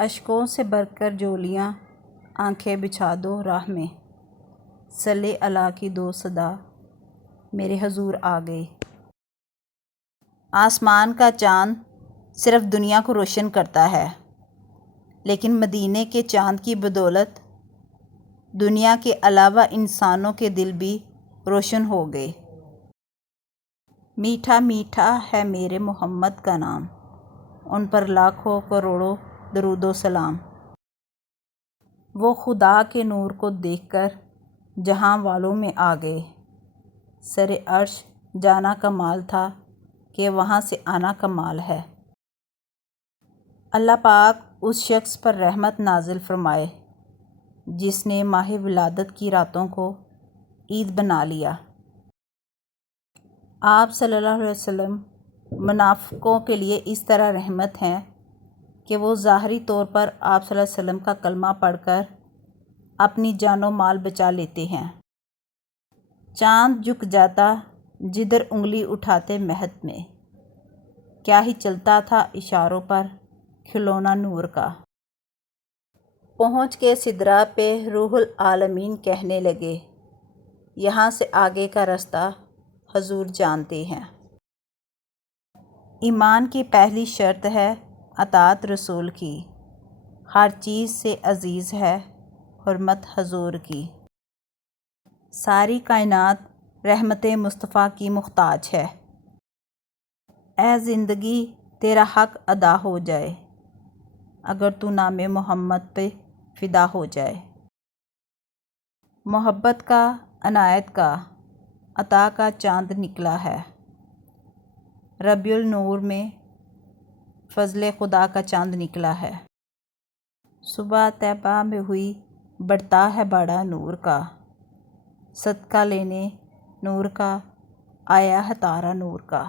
اشکوں سے بھر کر جولیاں آنکھیں بچھا دو راہ میں، صلی اللہ کی دو صدا میرے حضور آ گئے۔ آسمان کا چاند صرف دنیا کو روشن کرتا ہے، لیکن مدینے کے چاند کی بدولت دنیا کے علاوہ انسانوں کے دل بھی روشن ہو گئے۔ میٹھا میٹھا ہے میرے محمد کا نام، ان پر لاکھوں کروڑوں درود و سلام۔ وہ خدا کے نور کو دیکھ کر جہاں والوں میں آ گئے، سر عرش جانا کمال تھا کہ وہاں سے آنا کمال ہے۔ اللہ پاک اس شخص پر رحمت نازل فرمائے جس نے ماہ ولادت کی راتوں کو عید بنا لیا۔ آپ صلی اللہ علیہ وسلم منافقوں کے لیے اس طرح رحمت ہیں کہ وہ ظاہری طور پر آپ صلی اللہ علیہ وسلم کا کلمہ پڑھ کر اپنی جان و مال بچا لیتے ہیں۔ چاند جھک جاتا جدھر انگلی اٹھاتے مہد میں، کیا ہی چلتا تھا اشاروں پر کھلونا نور کا۔ پہنچ کے سدرہ پہ روح العالمین کہنے لگے، یہاں سے آگے کا رستہ حضور جانتے ہیں۔ ایمان کی پہلی شرط ہے اطاعت رسول کی، ہر چیز سے عزیز ہے حرمت حضور کی۔ ساری کائنات رحمت مصطفیٰ کی محتاج ہے۔ اے زندگی تیرا حق ادا ہو جائے، اگر تو نام محمد پہ فدا ہو جائے۔ محبت کا، عنایت کا، عطا کا چاند نکلا ہے، ربیع النور میں فضل خدا کا چاند نکلا ہے۔ صبح طیبہ میں ہوئی بڑھتا ہے بڑا نور کا، صدقہ لینے نور کا آیا ہے تارا نور کا۔